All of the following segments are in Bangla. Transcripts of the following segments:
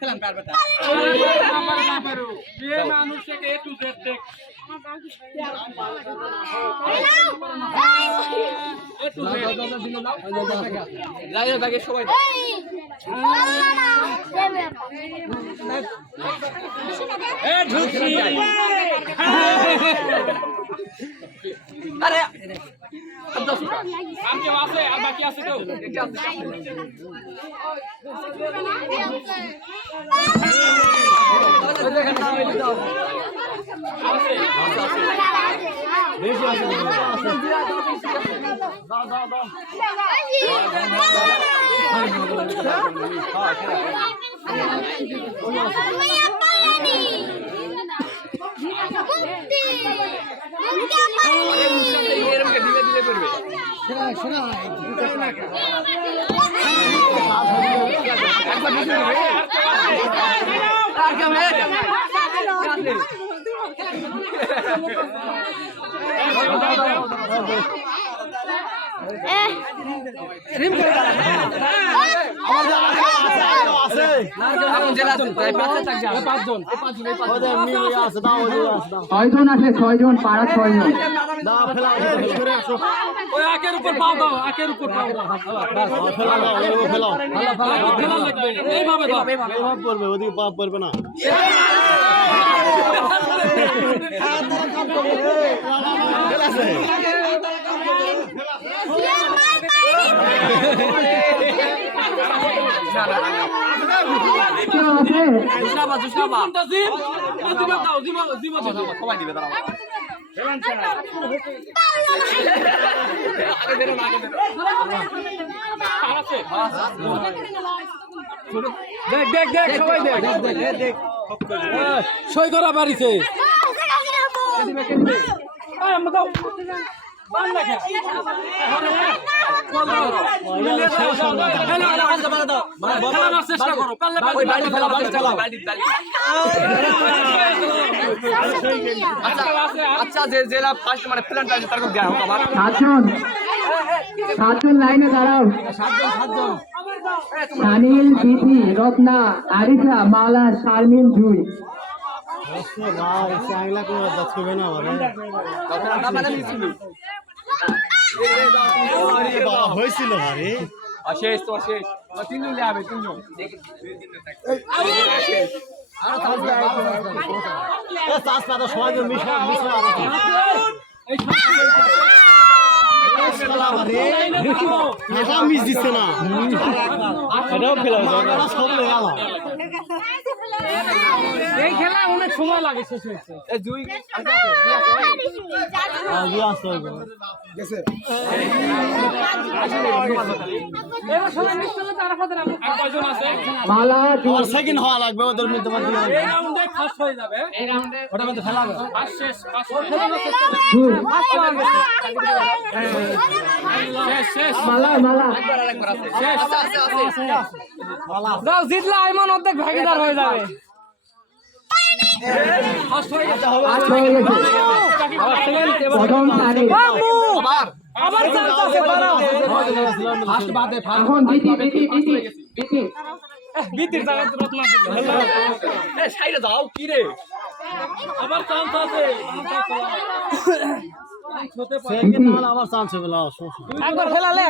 খেলান পারবে না ये मानुष के ए टू जेड देख ए टू जेड যাই দাগে সবাই ए झूठी আরে काम के वास्ते और बाकी आसे तो ছয়জন আছে, ছয়জন পাড়া, ছয়জন। ओए आके ऊपर पाओ दो आके ऊपर पाओ दो खेला लगবে এই ভাবে দাও পাপ করবে ওদিকে পাপ করবে না মুনতাজিম জিবা দাও জিবা জিবা দাও সবাই দিবে দাঁড়াও আগে বেরো না আগে বেরো আছে দেখ দেখ দেখ সবাই দেখ দেখ সই করা বাড়িছে আয় আমরা দাও বান রাখা চেষ্টা করো আচ্ছা যে জেলা ফার্স্ট মানে প্ল্যানটা আছে তার দেয়া হোক আমার সাতজন, সাতজন লাইনে দাঁড়াও। সানিল, বিধি, রত্না, আরিফা, মালা, শারমিন, জুই। চাংলা করে যাচ্ছে না হয়েছিল ভারে শেষ তো শেষ তিনজন যাবে তিনজন সবাই মিস দিচ্ছে না এটাও ফেলা সব গেল এই খেলা অনেক সময় লাগে শেষ হয়েছে এই দুই এবার সবাই মিস করলে তো আরাফাতের আর কয়জন আছে মালা, আর সেকেন্ড হওয়া লাগবে ওদের মধ্যে এই রাউন্ডে ফার্স্ট হয়ে যাবে এই রাউন্ডে ওটার মধ্যে ফেলা হবে ফার্স্ট শেষ ফার্স্ট খেলা জুই। শেষ শেষ মালা, মালা। শেষ দাও জিতলা আইমান অর্ধেক ভাগীদার হয়ে যাবে ফার্স্ট হয়ে গেছে পাঁচ হয়ে গেছে। প্রথম সানিল। আবার চান্স আছে দাঁড়াও ফার্স্ট বাদে এখন বিধি, বিধি, বিধি, বিধি। বিতির জায়গায় রত্না দিল এই সাইডে দাও কি রে আবার চান্স আছে সেকেন্ড হলে আবার চান্স হবে না একবার খেলালে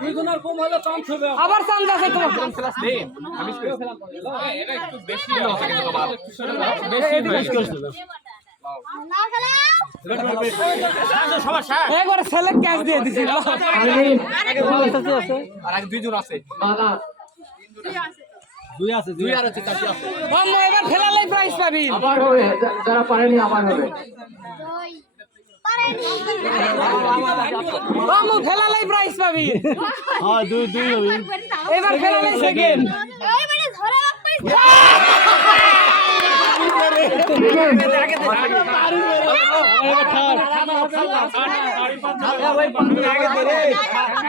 দুইজনের কম হলে চান্স হবে আবার চান্স আছে তোমার ক্লাস দে আমি এটা একটু বেশি হচ্ছে কিন্তু তোমার একবার সেলেক্ট ক্যাচ দিয়ে দিছিল শারমিন, আর আগে দুইজন আছে মালা। দুই আছে দুই আর আছে চারটি আছে মাম্মু এবার খেলালেই প্রাইজ পাবি আবার হবে, যারা পারেনি আবার হবে। মাম্মু খেলালেই প্রাইজ পাবি হ্যাঁ দুই দুই হবে এবার খেলালেই সেকেন্ড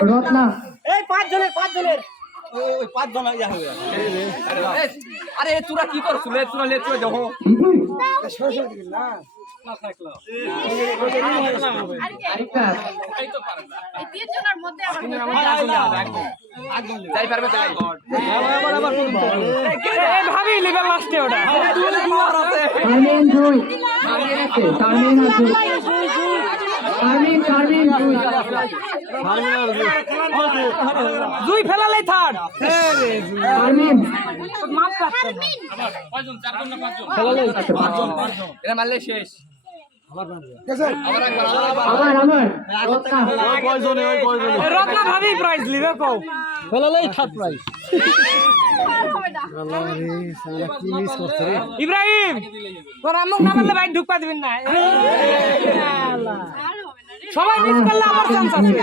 রত্না, আরে তোরা কি করছ লে তোরা লে তুই দেখো বিধি। না থাকলো আরিফা এই তো পারে না এই তিনজনের মধ্যে আবার যাই পারবে তাই এই ভাবি লিবে লাস্টে ওটা শারমিন 2 শারমিন আছে শারমিন আছে শারমিন 2 দুই ফেলালেই থার্ড শারমিন মাপ কাটছে না আবার কয়জন চারজন না পাঁচজন ফেলালেই এটা মারলে শেষ আমার রত্না রত্না ভাবি প্রাইজ লিবে কও ফেলালেই থার্ড প্রাইজ ইব্রাহিম তোর আমুক না বললে ভাই ঢুকপা দিবেন না সবাই মিস করলে আমার চান্স আছে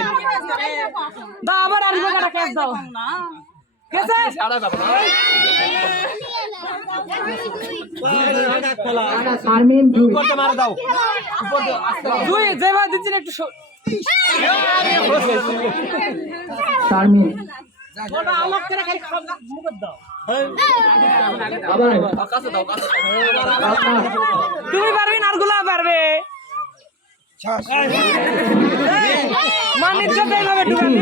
দাও আবার আর একটা ক্যাচ দাও কেসে ছাড়া যাবে না শারমিন 2 দুই যেভাবে দিচ্ছেন একটু শারমিন ওটা আলাপ করে খালি মুখে দাও আবার কাছে দাও কাছে রত্না তুমি পারবে না আর গুলা পারবে মানে ইজ্জত এইভাবে ঢুকানি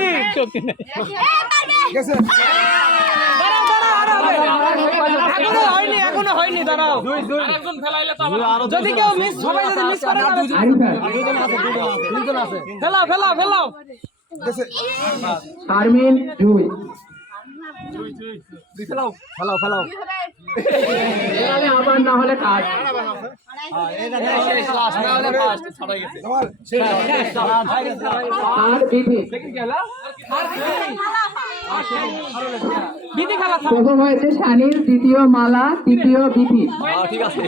দাঁড়াও দাঁড়াও আর হবে এখনো হয়নি দাঁড়াও আরেকজন ফেলাইলে তো আবার যদি কেউ মিস সবাই যদি মিস করে আরিফা ফেলাও ফেলাও ফেলাও শারমিন 2 ফেলাও ফেলাও এখানে আবার না হলে কাজ শেষ লাস্ট না হলে ফার্স্ট ছড়াই গেছে আর বিধি বিধি খেলা প্রথম হয়েছে শানির দ্বিতীয় মালা তৃতীয় বিধি ঠিক আছে